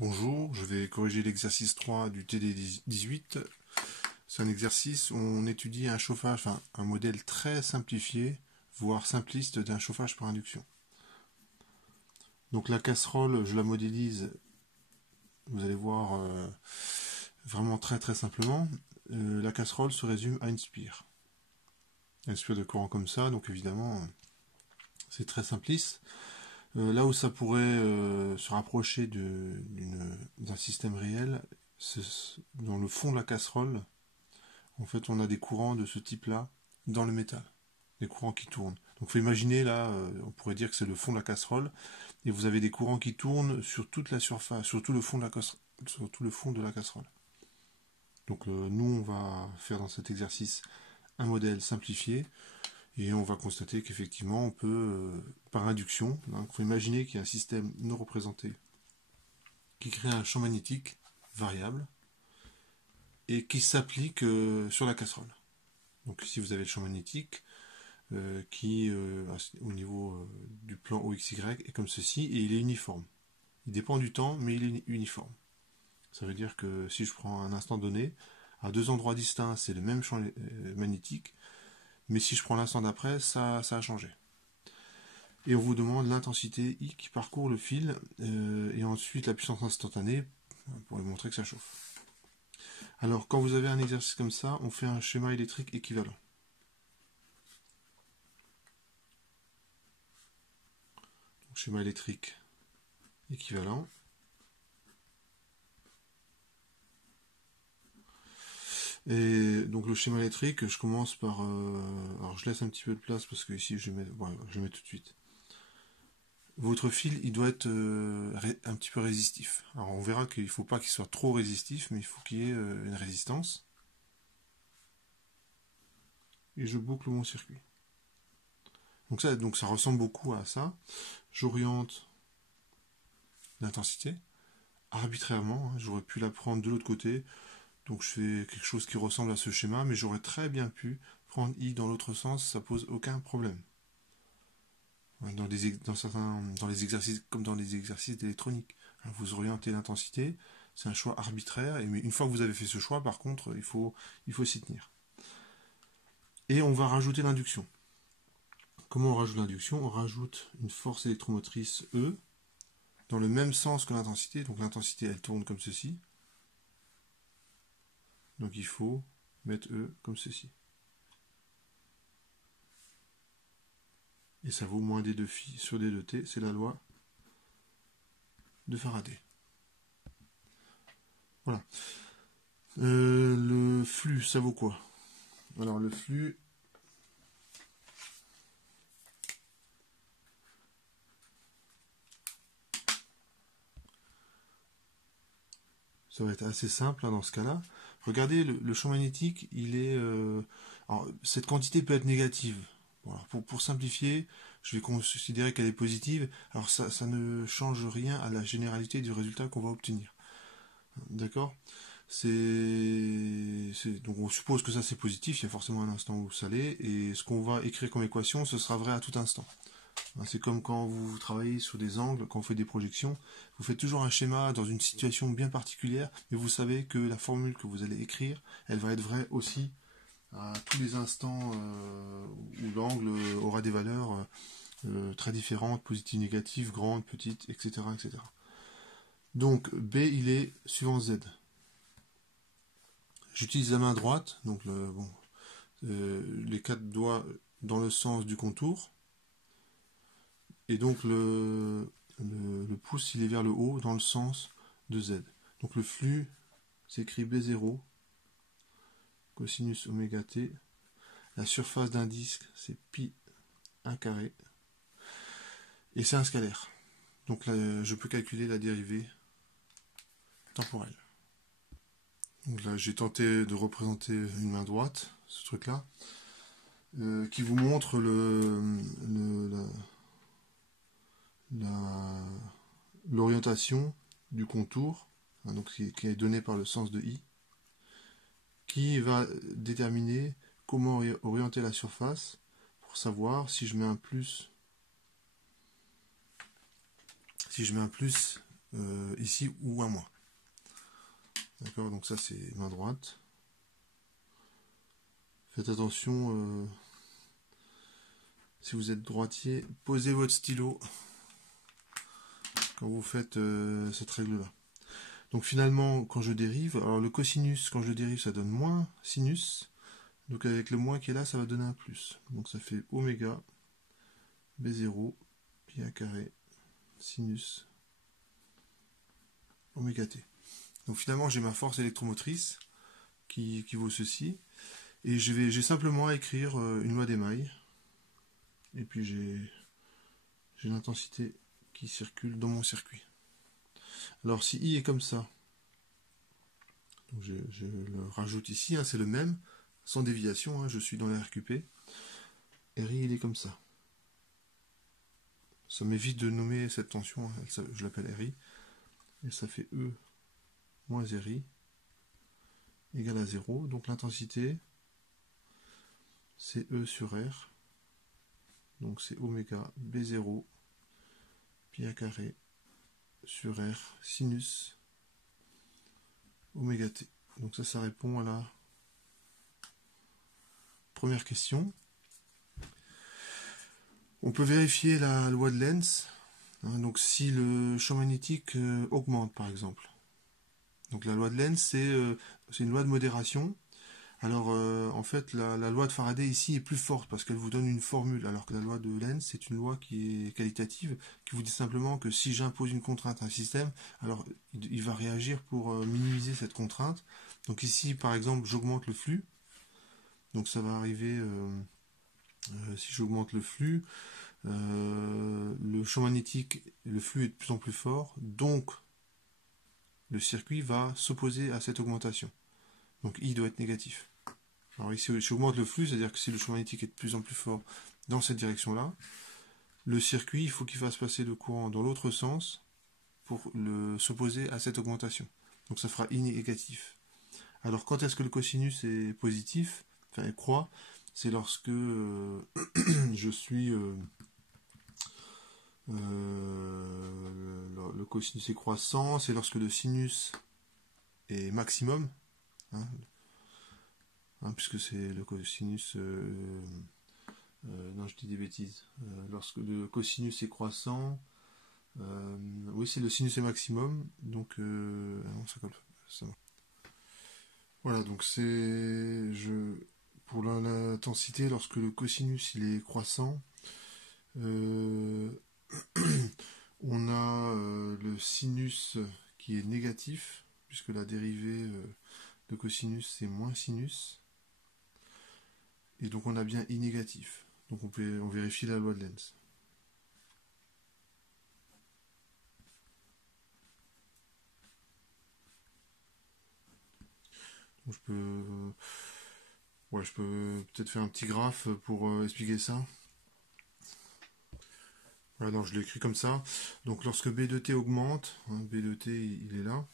Bonjour, je vais corriger l'exercice 3 du TD18. C'est un exercice où on étudie un chauffage, enfin un modèle très simplifié, voire simpliste d'un chauffage par induction. Donc la casserole, je la modélise, vous allez voir vraiment très simplement. La casserole se résume à une spire. Une spire de courant comme ça, donc évidemment c'est très simpliste. Là où ça pourrait se rapprocher d'un système réel, c'est dans le fond de la casserole. En fait, on a des courants de ce type-là dans le métal, des courants qui tournent. Donc, il faut imaginer là, on pourrait dire que c'est le fond de la casserole, et vous avez des courants qui tournent sur toute la surface, sur tout le fond de la casserole, sur tout le fond de la casserole. Donc, nous, on va faire dans cet exercice un modèle simplifié, et on va constater qu'effectivement, on peut, par induction, il faut imaginer qu'il y a un système non représenté qui crée un champ magnétique variable et qui s'applique sur la casserole. Donc ici vous avez le champ magnétique qui au niveau du plan OXY est comme ceci et il est uniforme. Il dépend du temps mais il est uniforme. Ça veut dire que si je prends un instant donné, à deux endroits distincts c'est le même champ magnétique, mais si je prends l'instant d'après ça a changé. Et on vous demande l'intensité I qui parcourt le fil et ensuite la puissance instantanée pour vous montrer que ça chauffe. Alors, quand vous avez un exercice comme ça, on fait un schéma électrique équivalent. Donc, schéma électrique équivalent. Et donc le schéma électrique, je commence par... alors je laisse un petit peu de place parce que ici je mets tout de suite. Votre fil, il doit être un petit peu résistif. Alors on verra qu'il ne faut pas qu'il soit trop résistif, mais il faut qu'il y ait une résistance. Et je boucle mon circuit. Donc ça ressemble beaucoup à ça. J'oriente l'intensité arbitrairement. J'aurais pu la prendre de l'autre côté. Donc je fais quelque chose qui ressemble à ce schéma, mais j'aurais très bien pu prendre I dans l'autre sens, ça pose aucun problème. Dans les exercices, comme dans les exercices d'électronique. Vous orientez l'intensité, c'est un choix arbitraire, mais une fois que vous avez fait ce choix, par contre, il faut s'y tenir. Et on va rajouter l'induction. Comment on rajoute l'induction? On rajoute une force électromotrice E dans le même sens que l'intensité. Donc l'intensité, elle tourne comme ceci. Donc il faut mettre E comme ceci. Et ça vaut moins d2φ sur d2t, c'est la loi de Faraday. Voilà. Le flux, ça vaut quoi? Alors le flux, ça va être assez simple dans ce cas-là. Regardez, le champ magnétique, il est... alors, cette quantité peut être négative. Bon, alors pour simplifier, je vais considérer qu'elle est positive. Alors ça ne change rien à la généralité du résultat qu'on va obtenir. D'accord? Donc on suppose que ça c'est positif, il y a forcément un instant où ça l'est, et ce qu'on va écrire comme équation, ce sera vrai à tout instant. C'est comme quand vous travaillez sur des angles, quand vous faites des projections, vous faites toujours un schéma dans une situation bien particulière, mais vous savez que la formule que vous allez écrire, elle va être vraie aussi à tous les instants où l'angle aura des valeurs très différentes, positives, négatives, grandes, petites, etc., etc. Donc B, il est suivant Z. J'utilise la main droite, donc les quatre doigts dans le sens du contour. Et donc le pouce il est vers le haut dans le sens de Z. Donc le flux s'écrit B0 cosinus oméga t. La surface d'un disque c'est pi 1 carré. Et c'est un scalaire. Donc là je peux calculer la dérivée temporelle. Donc là j'ai tenté de représenter une main droite, ce truc là, qui vous montre l'orientation du contour, donc qui est donné par le sens de I, qui va déterminer comment orienter la surface pour savoir si je mets un plus ici ou à moins. D'accord, donc ça c'est main droite. Faites attention, si vous êtes droitier, posez votre stylo quand vous faites cette règle-là. Donc finalement, quand je dérive, alors le cosinus, quand je dérive, ça donne moins sinus. Donc avec le moins qui est là, ça va donner un plus. Donc ça fait oméga B0 pi a carré sinus oméga t. Donc finalement, j'ai ma force électromotrice qui vaut ceci. Et j'ai simplement à écrire une loi d'émail. Et puis j'ai l'intensité qui circule dans mon circuit. Alors si I est comme ça, donc je le rajoute ici, hein, c'est le même, sans déviation, hein, je suis dans la RQP. RI il est comme ça. Ça m'évite de nommer cette tension, hein, je l'appelle RI. Et ça fait E moins RI égale à 0. Donc l'intensité, c'est E sur R. Donc c'est oméga B0 pi a carré sur R sinus oméga t. Donc ça répond à la première question. On peut vérifier la loi de Lenz. Hein, donc si le champ magnétique augmente par exemple. Donc la loi de Lenz c'est une loi de modération. Alors en fait la loi de Faraday ici est plus forte parce qu'elle vous donne une formule, alors que la loi de Lenz c'est une loi qui est qualitative, qui vous dit simplement que si j'impose une contrainte à un système, alors il va réagir pour minimiser cette contrainte. Donc ici par exemple j'augmente le flux, donc ça va arriver, si j'augmente le flux, le champ magnétique, le flux est de plus en plus fort, donc le circuit va s'opposer à cette augmentation. Donc I doit être négatif. Alors ici, si j'augmente le flux, c'est-à-dire que si le champ magnétique est de plus en plus fort dans cette direction-là, le circuit, il faut qu'il fasse passer le courant dans l'autre sens pour s'opposer à cette augmentation. Donc ça fera I négatif. Alors quand est-ce que le cosinus est positif, enfin croît, c'est lorsque je suis... le cosinus est croissant, c'est lorsque le sinus est maximum, hein, puisque c'est le cosinus... non, je dis des bêtises. Lorsque le cosinus est croissant, oui, c'est le sinus est maximum, donc non, ça colle pas. Ça va. Voilà, donc c'est pour l'intensité, lorsque le cosinus il est croissant, on a le sinus qui est négatif, puisque la dérivée de cosinus c'est moins sinus, et donc on a bien I négatif. Donc on vérifie la loi de Lenz. Donc je peux peut-être faire un petit graphe pour expliquer ça. Voilà, donc je l'ai écrit comme ça. Donc lorsque B de t augmente, hein, B de t il est là,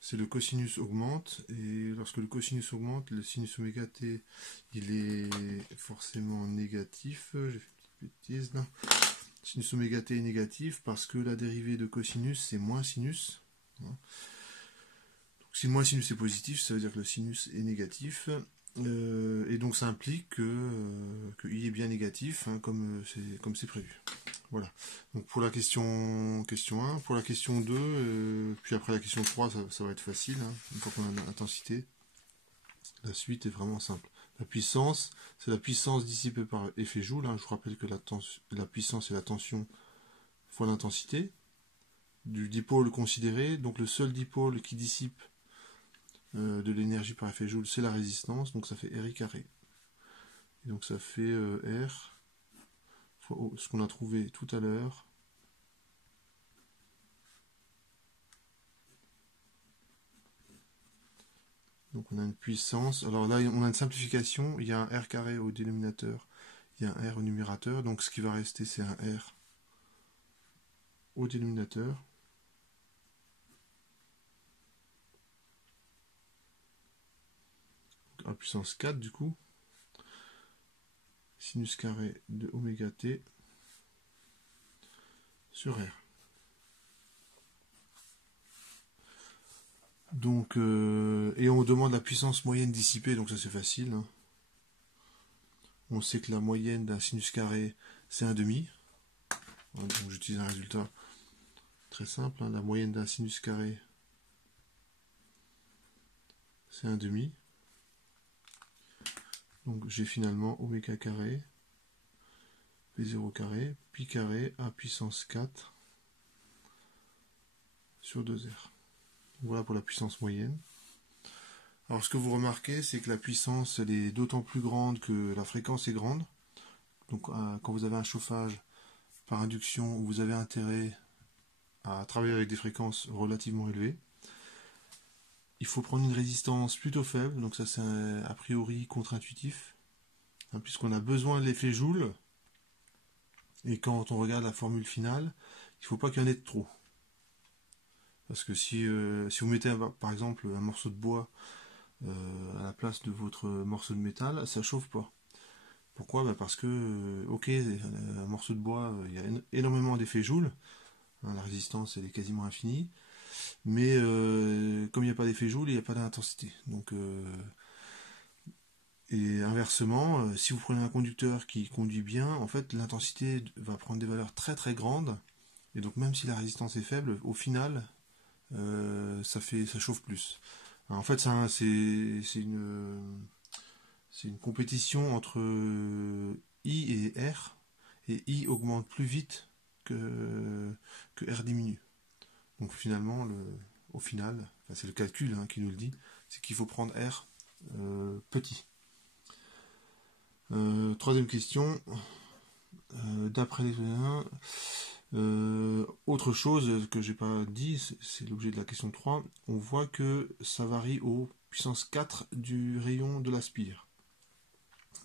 c'est le cosinus augmente, et lorsque le cosinus augmente, le sinus oméga t il est forcément négatif. J'ai fait une petite bêtise là. Sinus oméga t est négatif parce que la dérivée de cosinus c'est moins sinus. Donc si moins sinus est positif, ça veut dire que le sinus est négatif. Et donc ça implique que I est bien négatif, hein, comme c'est prévu. Voilà. Donc pour la question 1, pour la question 2, puis après la question 3, ça va être facile, hein, une fois qu'on a l'intensité. La suite est vraiment simple. La puissance, c'est la puissance dissipée par effet Joule. Hein. Je vous rappelle que la puissance est la tension fois l'intensité du dipôle considéré. Donc le seul dipôle qui dissipe de l'énergie par effet Joule, c'est la résistance. Donc ça fait RI carré. Et donc ça fait R fois ce qu'on a trouvé tout à l'heure. Donc on a une puissance. Alors là, on a une simplification. Il y a un R carré au dénominateur. Il y a un R au numérateur. Donc ce qui va rester, c'est un R au dénominateur. Donc, à puissance 4 du coup. Sinus carré de oméga t sur R. Donc, et on demande la puissance moyenne dissipée, donc ça c'est facile, hein. On sait que la moyenne d'un sinus carré, c'est 1/2. Donc j'utilise un résultat très simple, hein. La moyenne d'un sinus carré, c'est 1/2. Donc j'ai finalement oméga carré, P0 carré, pi carré à puissance 4 sur 2R. Voilà pour la puissance moyenne. Alors ce que vous remarquez, c'est que la puissance elle est d'autant plus grande que la fréquence est grande. Donc quand vous avez un chauffage par induction, vous avez intérêt à travailler avec des fréquences relativement élevées. Il faut prendre une résistance plutôt faible, donc ça c'est a priori contre-intuitif, hein, puisqu'on a besoin de l'effet Joule, et quand on regarde la formule finale, il ne faut pas qu'il y en ait de trop. Parce que si vous mettez par exemple un morceau de bois à la place de votre morceau de métal, ça ne chauffe pas. Pourquoi? Parce que, ok, un morceau de bois, il y a énormément d'effets Joule, hein, la résistance elle est quasiment infinie, mais comme il n'y a pas d'effet Joule, il n'y a pas d'intensité. Donc, et inversement, si vous prenez un conducteur qui conduit bien, en fait l'intensité va prendre des valeurs très très grandes, et donc même si la résistance est faible, au final, ça chauffe plus. Alors, en fait, c'est une compétition entre I et R, et I augmente plus vite que R diminue. Donc finalement, au final, enfin, c'est le calcul hein, qui nous le dit, c'est qu'il faut prendre R petit. Troisième question. D'après les autre chose que j'ai pas dit, c'est l'objet de la question 3, on voit que ça varie aux puissance 4 du rayon de la spire.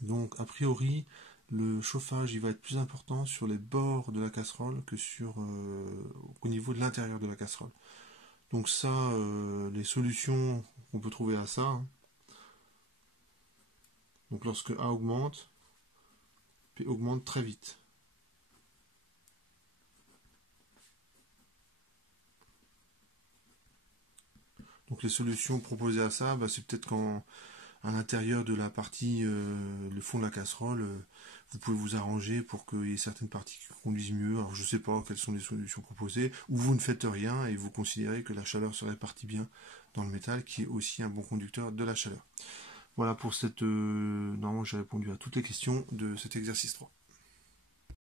Donc a priori, le chauffage il va être plus important sur les bords de la casserole que au niveau de l'intérieur de la casserole. Donc ça, les solutions qu'on peut trouver à ça, hein. Donc lorsque A augmente, P augmente très vite. Donc les solutions proposées à ça, c'est peut-être quand à l'intérieur de la partie, le fond de la casserole, vous pouvez vous arranger pour qu'il y ait certaines parties qui conduisent mieux. Alors je ne sais pas quelles sont les solutions proposées, ou vous ne faites rien et vous considérez que la chaleur se répartit bien dans le métal, qui est aussi un bon conducteur de la chaleur. Voilà pour cette... normalement j'ai répondu à toutes les questions de cet exercice 3.